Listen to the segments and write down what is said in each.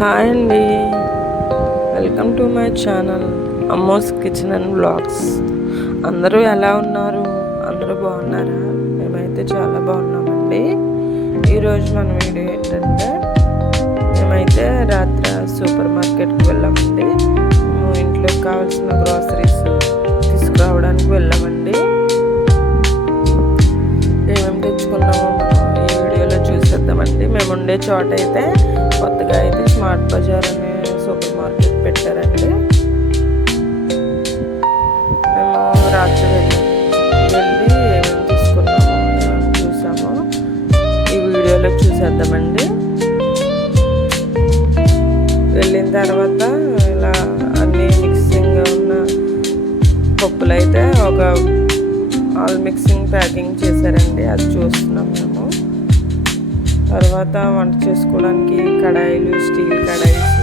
Hi అండి, welcome to my channel Ammo's kitchen and blogs. అందరూ ఎలా ఉన్నారు? అందరూ బాగున్నారా? మేమైతే చాలా బాగున్నామండి. ఈరోజు మన వీడియో ఏంటంటే, మేమైతే రాత్రి సూపర్ మార్కెట్కి వెళ్ళామండి. ఇంట్లోకి కావాల్సిన గ్రాసరీస్ తీసుకురావడానికి వెళ్ళామండి. ఏమేమి తెచ్చుకున్నామో ఈ వీడియోలో చూసేద్దామండి. మేము ఉండే చోట అయితే కొత్తగా అయితే స్మార్ట్ బజార్ అనే సూపర్ మార్కెట్ పెట్టారండి. మేము రాత్రి వెళ్ళి ఏమేమి తీసుకున్నామో ఏమేమి చూసామో ఈ వీడియోలో చూసేద్దామండి. వెళ్ళిన తర్వాత ఇలా అన్నీ మిక్సింగ్ ఉన్న పప్పులు అయితే ఒక ఆల్ మిక్సింగ్ ప్యాకింగ్ చేశారండి, అది చూస్తున్నాం మేము. తర్వాత వంట చేసుకోవడానికి కడాయిలు, steel kadais,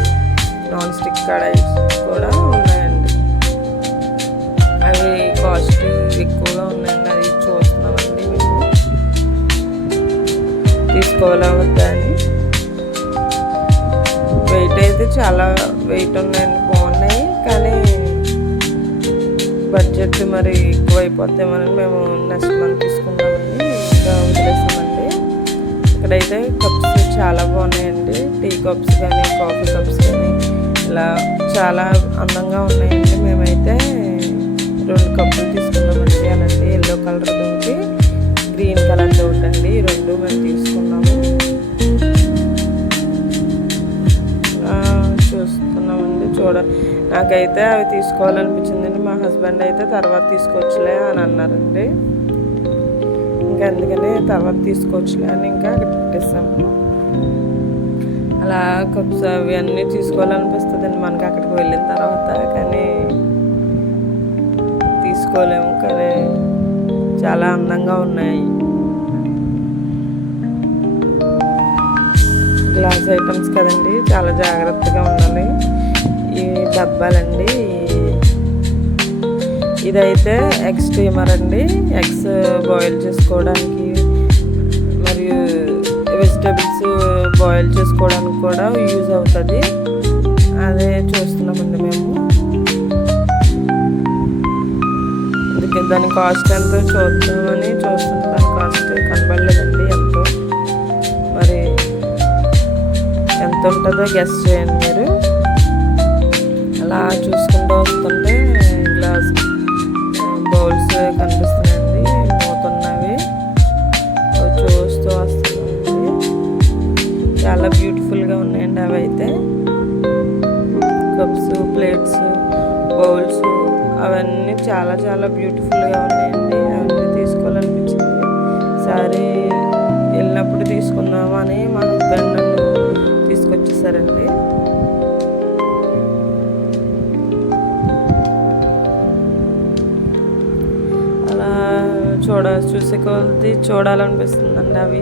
non stick kadais కూడా ఉన్నాయండి. అవి కాస్ట్ ఎక్కువగా ఉన్నాయండి, అది చూస్తున్నామండి మేము తీసుకోవాలా వద్దా అని. వెయిట్ అయితే చాలా వెయిట్ ఉన్నాయండి, బాగున్నాయి. కానీ బడ్జెట్ మరి ఎక్కువ అయిపోతామని మేము నెక్స్ట్ మంత్ తీసుకుందామని ఇంకా వదిలేస్తామండి. ఇక్కడైతే కప్స్ చాలా బాగున్నాయండి, టీ కప్స్ కానీ కాఫీ కప్స్ కానీ ఇలా చాలా అందంగా ఉన్నాయండి. మేమైతే 2 కప్పులు తీసుకున్నామండి. అలాంటి ఎల్లో కలర్ ఒకటి, గ్రీన్ కలర్ ఒకటి అండి. ఈ 2 మేము తీసుకున్నాము. చూస్తున్నామండి. నాకైతే అవి తీసుకోవాలనిపించిందండి. మా హస్బెండ్ అయితే తర్వాత తీసుకోవచ్చులే అని అన్నారండి. ఇంకా అందుకని తర్వాత తీసుకోవచ్చులే అని ఇంకా పెట్టేసాము. అలా కప్స్ అవి అన్నీ తీసుకోవాలనిపిస్తుందండి మనకి అక్కడికి వెళ్ళిన తర్వాత, కానీ తీసుకోలేము. కానీ చాలా అందంగా ఉన్నాయి. గ్లాస్ ఐటమ్స్ కదండి, చాలా జాగ్రత్తగా ఉండాలి. ఈ డబ్బాలండి, ఇదైతే ఎగ్ స్టీమర్ అండి, ఎగ్స్ బాయిల్ చేసుకోవడానికి మరియు వెజిటేబుల్స్ బాయిల్ చేసుకోవడానికి కూడా యూజ్ అవుతుంది. అదే చూస్తున్నామండి మేము. అందుకే దాని కాస్ట్ ఎంతో చూద్దామని చూస్తున్నాం. దాని కాస్ట్ కనబడలేదండి ఎంతో. మరి ఎంత ఉంటుందో గెస్ చేయండి మీరు. అలా చూసుకుంటూ వస్తుంటే గ్లాస్ బౌల్స్ కనిపిస్తున్నాయండి, మూతున్నవి చూస్తూ వస్తున్నాయండి. చాలా బ్యూటిఫుల్గా ఉన్నాయండి అవి అయితే. కప్స్, ప్లేట్స్, బౌల్స్ అవన్నీ చాలా చాలా బ్యూటిఫుల్గా ఉన్నాయండి. అవన్నీ తీసుకోవాలనిపించింది. ఈసారి వెళ్ళినప్పుడు తీసుకుందామా అని మా హస్బెండ్ నన్ను తీసుకొచ్చేసారండి. చూసే కొద్ది చూడాలనిపిస్తుందండి అవి.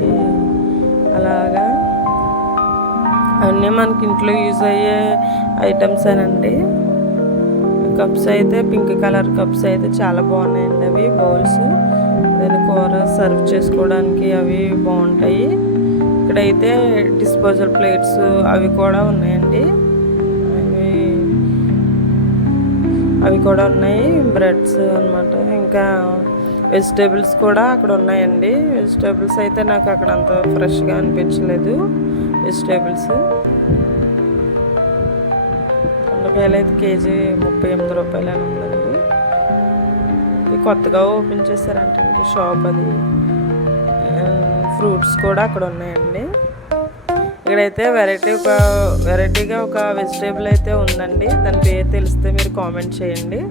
అలాగా అన్నీ మనకి ఇంట్లో యూజ్ అయ్యే ఐటమ్స్ అనండి. కప్స్ అయితే పింక్ కలర్ కప్స్ అయితే చాలా బాగున్నాయండి. అవి బౌల్స్, దాని కూర సర్వ్ చేసుకోవడానికి అవి బాగుంటాయి. ఇక్కడైతే డిస్పోజల్ ప్లేట్స్ అవి కూడా ఉన్నాయండి. అవి కూడా ఉన్నాయి, బ్రెడ్స్ అన్నమాట. ఇంకా వెజిటేబుల్స్ కూడా అక్కడ ఉన్నాయండి. వెజిటేబుల్స్ అయితే నాకు అక్కడ అంత ఫ్రెష్గా అనిపించలేదు. వెజిటేబుల్స్ దొండకాయలు అయితే కేజీ 38 రూపాయలు అని ఉందండి. ఇది కొత్తగా ఓపెన్ చేశారంటండి షాప్ అది. ఫ్రూట్స్ కూడా అక్కడ ఉన్నాయండి. ఇక్కడైతే వెరైటీగా ఒక వెజిటేబుల్ అయితే ఉందండి. దాని పేరు తెలిస్తే మీరు కామెంట్ చేయండి.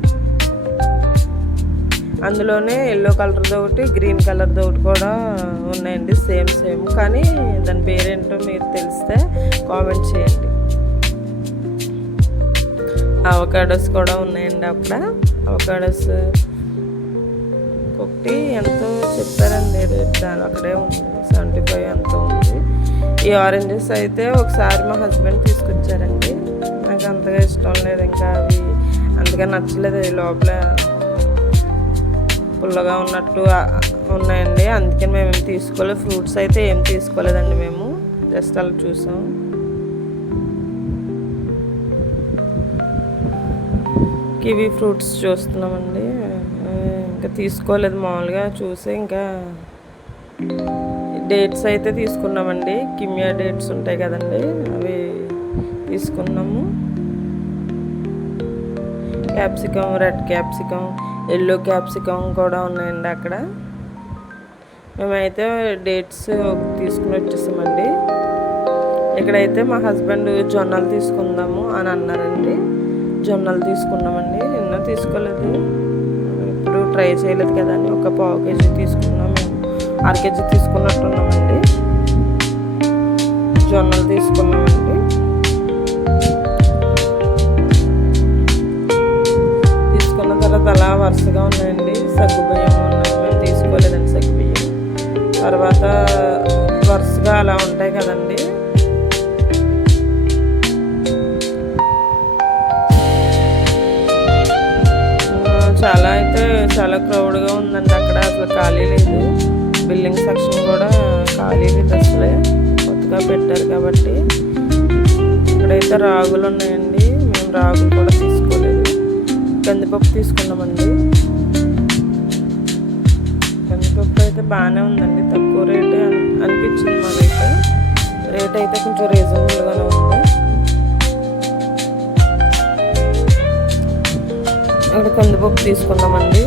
అందులోనే ఎల్లో కలర్ది ఒకటి, గ్రీన్ కలర్ది ఒకటి కూడా ఉన్నాయండి. సేమ్ కానీ దాని పేరేంటో మీరు తెలిస్తే కామెంట్ చేయండి. అవకాడోస్ కూడా ఉన్నాయండి. అక్కడ అవకాడోస్ ఒకటి ఎంతో చెప్పారండి, దాని అక్కడే ఉంది 75 ఎంతో ఉంది. ఈ ఆరెంజెస్ అయితే ఒకసారి మా హస్బెండ్ తీసుకొచ్చారండి. నాకు అంతగా ఇష్టం లేదు, ఇంకా అవి అంతగా నచ్చలేదు. లోపల పుల్లగా ఉన్నట్టు ఉన్నాయండి, అందుకని మేము ఏం తీసుకోలేదు. ఫ్రూట్స్ అయితే ఏం తీసుకోలేదండి, మేము జస్ట్ అలా చూసాం. కివీ ఫ్రూట్స్ చూస్తున్నామండి. ఇంకా తీసుకోలేదు, మామూలుగా చూసి ఇంకా డేట్స్ అయితే తీసుకున్నామండి. కిమియా డేట్స్ ఉంటాయి కదండి, అవి తీసుకున్నాము. Capsicum, red capsicum, yellow capsicum కూడా ఉన్నాయండి అక్కడ. మేమైతే డేట్స్ తీసుకుని వచ్చేసామండి. ఇక్కడైతే మా హస్బెండ్ జొన్నలు తీసుకుందాము అని అన్నారండి. జొన్నలు తీసుకున్నామండి. నిన్న తీసుకోలేదు, ఇప్పుడు ట్రై చేయలేదు కదా అని ఒక పావు కేజీ తీసుకున్నాము. మేము 1/2 కేజీ తీసుకున్నట్టున్నామండి. జొన్నలు తీసుకున్నామండి. తీసుకున్న తర్వాత అలా వరుసగా ఉన్నాయండి. సగ్గుబియ్యం ఉన్నాయి, మేము తీసుకోలేదండి సగ్గుబియ్యం. తర్వాత వరుసగా అలా ఉంటాయి కదండి. చాలా క్రౌడ్గా ఉందండి అక్కడ, అసలు ఖాళీ లేదు. బిల్డింగ్ సెక్షన్ కూడా ఖాళీ లేదు, అసలే కొత్తగా పెట్టారు కాబట్టి. ఇక్కడైతే రాగులు ఉన్నాయండి, మేము రాగులు కూడా తీసుకోలేదు. కందిపప్పు తీసుకున్నామండి. కందిపప్పు అయితే బాగానే ఉందండి, తక్కువ రేటే అనిపించింది మాకైతే. రేట్ అయితే కొంచెం రీజనబుల్గానే ఉంది. ఇక్కడ కందిపప్పు తీసుకున్నామండి.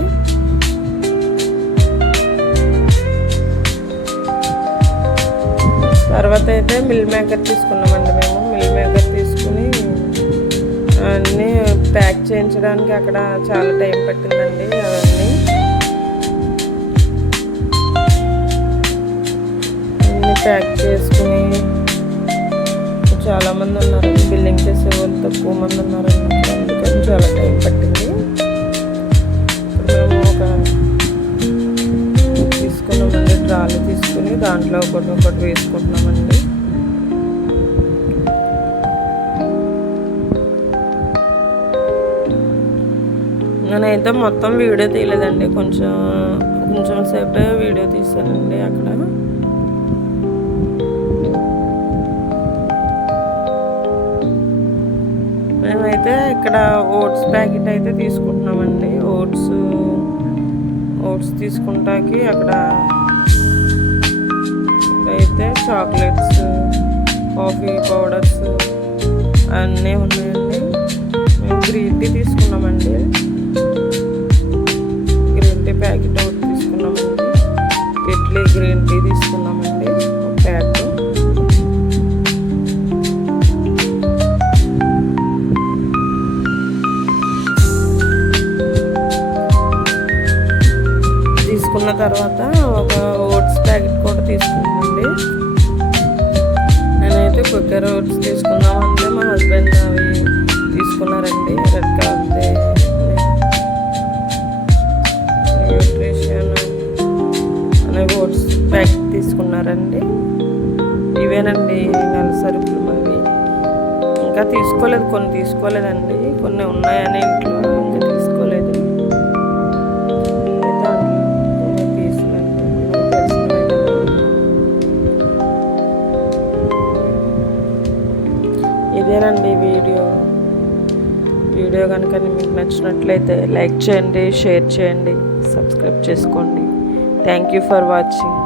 తర్వాత అయితే మిల్ మేకర్ తీసుకున్నామండి. మేము మిల్ మేకర్ తీసుకుని అన్నీ ప్యాక్ చేయించడానికి అక్కడ చాలా టైం పట్టిందండి. అవన్నీ ప్యాక్ చేసుకుని చాలామంది ఉన్నారు, బిల్లింగ్ చేసే వాళ్ళు తక్కువ మంది ఉన్నారండి, అందుకని చాలా టైం పట్టింది. మేము ఒక తీసుకున్నామండి, ట్రాలీ తీసుకుని దాంట్లో ఒకటి వేసుకుంటున్నామండి. నేనైతే మొత్తం వీడియో తీయలేదండి, కొంచెం సేపే వీడియో తీసానండి అక్కడ. మేమైతే ఇక్కడ ఓట్స్ ప్యాకెట్ అయితే తీసుకుంటున్నామండి. ఓట్స్ తీసుకుంటాకి అక్కడ అయితే చాక్లెట్స్, కాఫీ పౌడర్స్ అన్నీ ఉన్నాయండి. మేము గ్రీన్ టీ తీసుకున్నామండి. గ్రీన్ టీ ప్యాకెట్ ఒకటి తీసుకున్నామండి. ఇడ్లీ గ్రీన్ టీ తీసుకున్నామండి ఒక ప్యాకెట్. తీసుకున్న తర్వాత ఒక ఓట్స్ ప్యాకెట్ కూడా తీసుకున్నామండి. నేనైతే కుక్కర్ ఓట్స్ తీసుకున్నామంటే మా హస్బెండ్ అవి తీసుకున్నారండి. రెడ్ కలర్ది న్యూట్రిషన్ అనే ఓట్స్ ప్యాకెట్ తీసుకున్నారండి. ఇవేనండి నెల సరుకులు మరి. ఇంకా తీసుకోలేదు, కొన్ని తీసుకోలేదండి, కొన్ని ఉన్నాయని ఇంట్లో, ఇంకా తీసుకోలేదు. ఇదేనండి వీడియో కనుక మీకు నచ్చినట్లయితే లైక్ చేయండి, షేర్ చేయండి, సబ్స్క్రైబ్ చేసుకోండి. Thank you for watching.